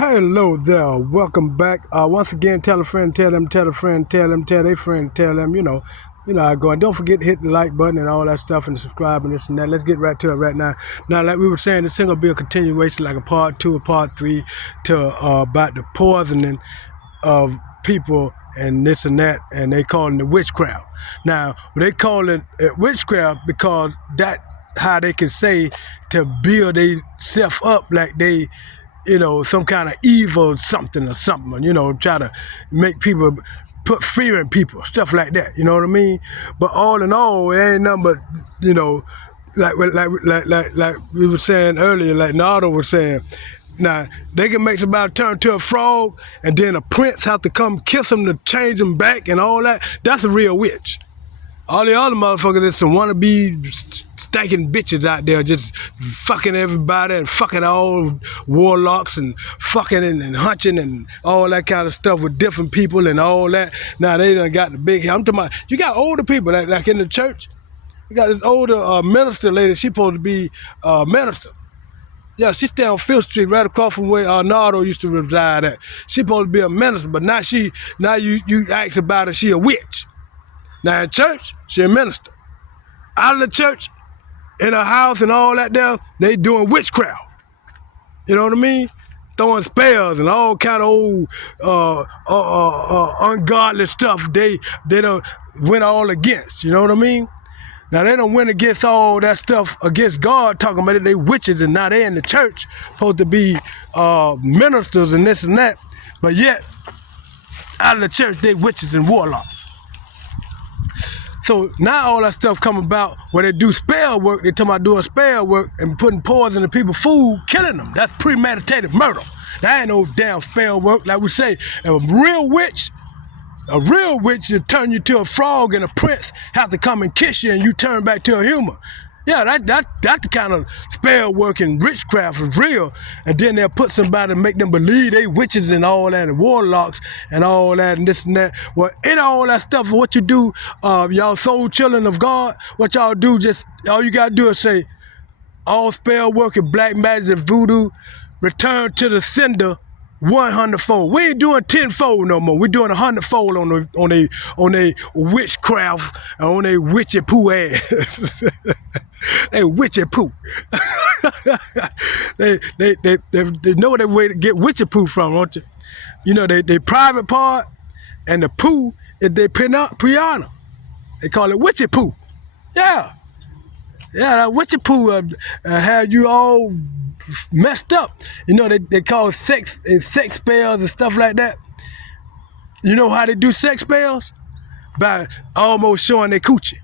Hello there, welcome back. Once again, tell a friend, tell them, tell a friend, tell them, tell their friend, tell them, you know how I go. And don't forget to hit the like button and all that stuff and subscribe and this and that. Let's get right to it right now. Now, like we were saying, this thing will be a continuation, like a part 2 or part 3 to about the poisoning of people and this and that, and they call it witchcraft. Now, they call it witchcraft because that's how they can say to build themselves up like they some kind of evil something or something, try to make people put fear in people, stuff like that, you know what I mean? But all in all, it ain't nothing but, like we were saying earlier, like Nardo was saying, now, they can make somebody turn to a frog and then a prince have to come kiss them to change them back and all that. That's a real witch. All the other motherfuckers that's some wannabe stinking bitches out there just fucking everybody and fucking all warlocks and fucking and hunching and all that kind of stuff with different people and all that. Now they done got the big, I'm talking about, you got older people like in the church. You got this older minister lady, she supposed to be a minister. Yeah, she stay on 5th Street right across from where Nardo used to reside at. She supposed to be a minister, but now you ask about her, she a witch. Now in church, she a minister. Out of the church, in her house and all that there, they doing witchcraft. You know what I mean? Throwing spells and all kind of old ungodly stuff they done went all against. You know what I mean? Now they done went against all that stuff against God, talking about it, they witches, and now they in the church, supposed to be ministers and this and that, but yet, out of the church, they witches and warlocks. So now all that stuff come about where they do spell work, they talking about doing spell work and putting poison in people's food, killing them. That's premeditated murder. That ain't no damn spell work. Like we say, a real witch will turn you to a frog, and a prince have to come and kiss you and you turn back to a human. Yeah, that's the kind of spell work and witchcraft is real. And then they'll put somebody and make them believe they witches and all that and warlocks and all that and this and that. Well, in all that stuff, what you do, y'all soul children of God, what y'all do, just all you gotta do is say, all spell work and black magic and voodoo, return to the sender 100-fold. We ain't doing 10-fold no more. We're doing 100-fold on a witchcraft, on a witchy poo ass. They witchy poo. they know that way to get witchy poo from, don't you? You know, they private part and the poo is their piano. They call it witchy poo. Yeah. Yeah, that witchy poo have you all messed up. You know, they call sex spells and stuff like that. You know how they do sex spells? By almost showing their coochie.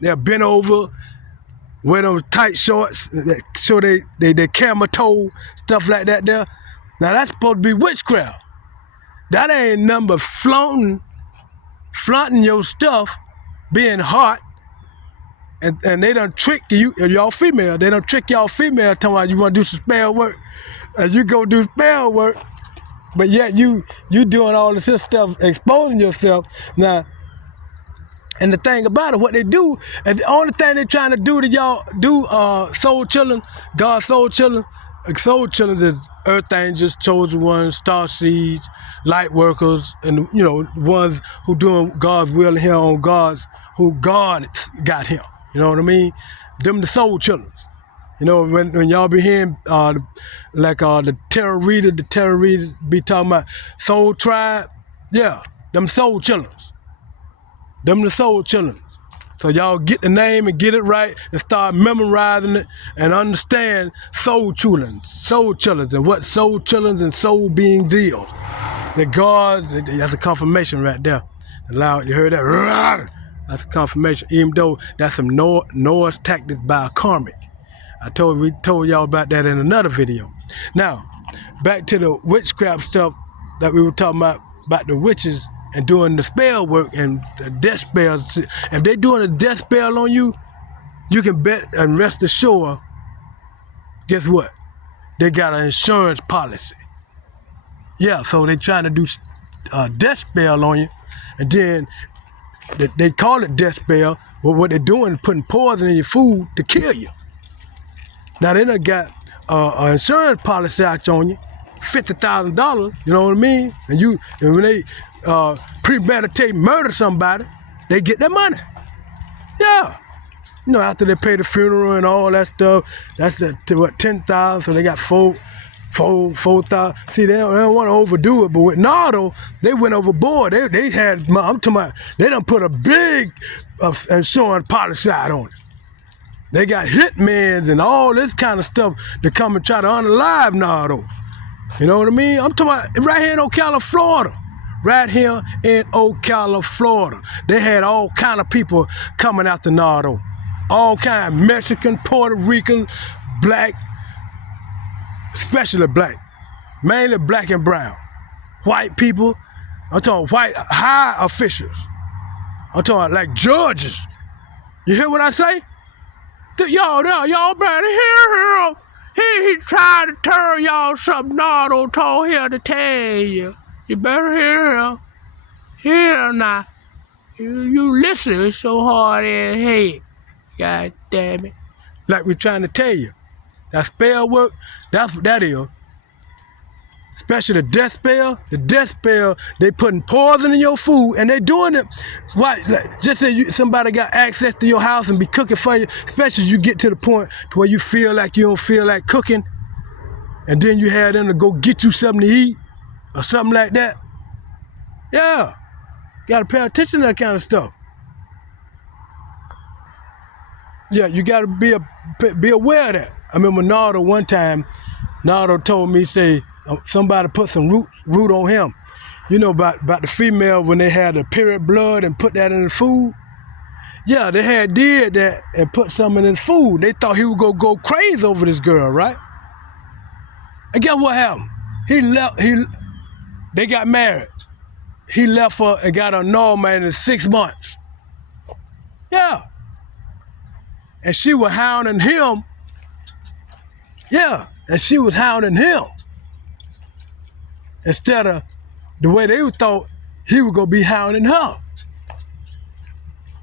They'll bend over, wear those tight shorts, show they camel toe, stuff like that there. Now that's supposed to be witchcraft. That ain't nothing but flaunting your stuff, being hot, and they done trick you, y'all female, they done trick y'all female talking about you want to do some spell work, and you go do spell work, but yet you doing all this stuff, exposing yourself. Now, and the thing about it, what they do, and the only thing they trying to do to y'all, soul children, God's soul children is earth angels, chosen ones, star seeds, light workers, and ones who doing God's will here on who God got him. You know what I mean? Them the soul children. You know, when y'all be hearing the tarot readers be talking about soul tribe, yeah, them soul children. Them the soul children. So y'all get the name and get it right and start memorizing it and understand soul children, and what soul children and soul beings is. That God, that's a confirmation right there. Loud, you heard that? That's a confirmation, even though that's some Noah's tactics by a karmic. We told y'all about that in another video. Now, back to the witchcraft stuff that we were talking about the witches and doing the spell work and the death spells. If they doing a death spell on you, you can bet and rest assured, guess what? They got an insurance policy. Yeah, so they trying to do a death spell on you, and then they call it death spell, but what they're doing is putting poison in your food to kill you. Now they done got an insurance policy out on you, $50,000, you know what I mean? And when they premeditate murder somebody, they get their money. Yeah. You know, after they pay the funeral and all that stuff, that's what, 10,000, so they got 4,000. See, they don't want to overdo it, but with Nardo, they went overboard. They had, I'm talking about, they done put a big insurance policy out on it. They got hitmans and all this kind of stuff to come and try to unalive Nardo. You know what I mean? I'm talking about right here in Ocala, Florida. Right here in Ocala, Florida. They had all kind of people coming after Nardo. All kind, Mexican, Puerto Rican, black, especially black. Mainly black and brown. White people. I'm talking white high officials. I'm talking like judges. You hear what I say? Y'all better hear him. He tried to tell y'all something Nardo told him to tell you. You better hear him. Hear him now. You listen, it's so hard in the head. God damn it. Like we're trying to tell you. That spell work, that's what that is. Especially the death spell. The death spell, they putting poison in your food, and they doing it. Why? Like, just say somebody got access to your house and be cooking for you, especially as you get to the point to where you feel like you don't feel like cooking, and then you have them to go get you something to eat or something like that. Yeah, got to pay attention to that kind of stuff. Yeah, you got to be aware of that. I remember Nardo one time, Nardo told me, say, somebody put some root on him. You know about the female when they had the period blood and put that in the food? Yeah, they had did that and put something in the food. They thought he would go crazy over this girl, right? And guess what happened? They got married. He left her and got her normal in 6 months. Yeah. And she was hounding him. Yeah, and she was hounding him. Instead of the way they thought he was gonna be hounding her.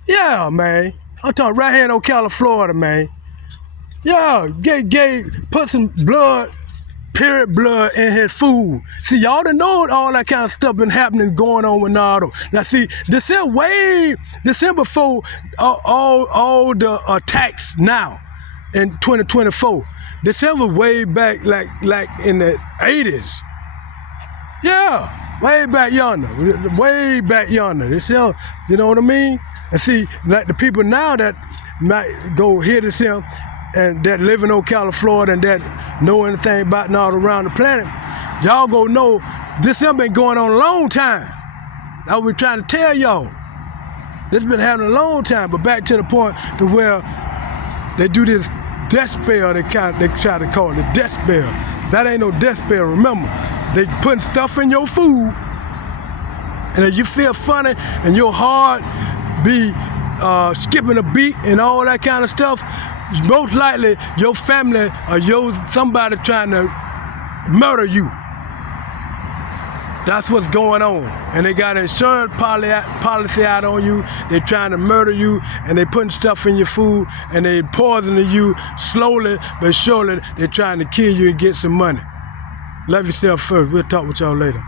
Yeah, man. I'm talking right here in Ocala, Florida, man. Yeah, put some blood, period blood in his food. See, y'all done know all that kind of stuff been happening, going on with Nardo. Now see, this is before all the attacks now in 2024. This was way back like in the 80s. Yeah, way back yonder. This, you know what I mean? And see, like the people now that might go hear this here and that live in Ocala, Florida, and that know anything about Nardo around the planet, y'all go know this here been going on a long time. That's what we're trying to tell y'all. This been happening a long time, but back to the point to where they do this death spell, they try to call it the death spell. That ain't no death spell, remember. They putting stuff in your food, and if you feel funny and your heart be skipping a beat and all that kind of stuff, most likely your family or somebody trying to murder you. That's what's going on. And they got an insurance policy out on you. They're trying to murder you, and they putting stuff in your food, and they poisoning you slowly but surely. They're trying to kill you and get some money. Love yourself first. We'll talk with y'all later.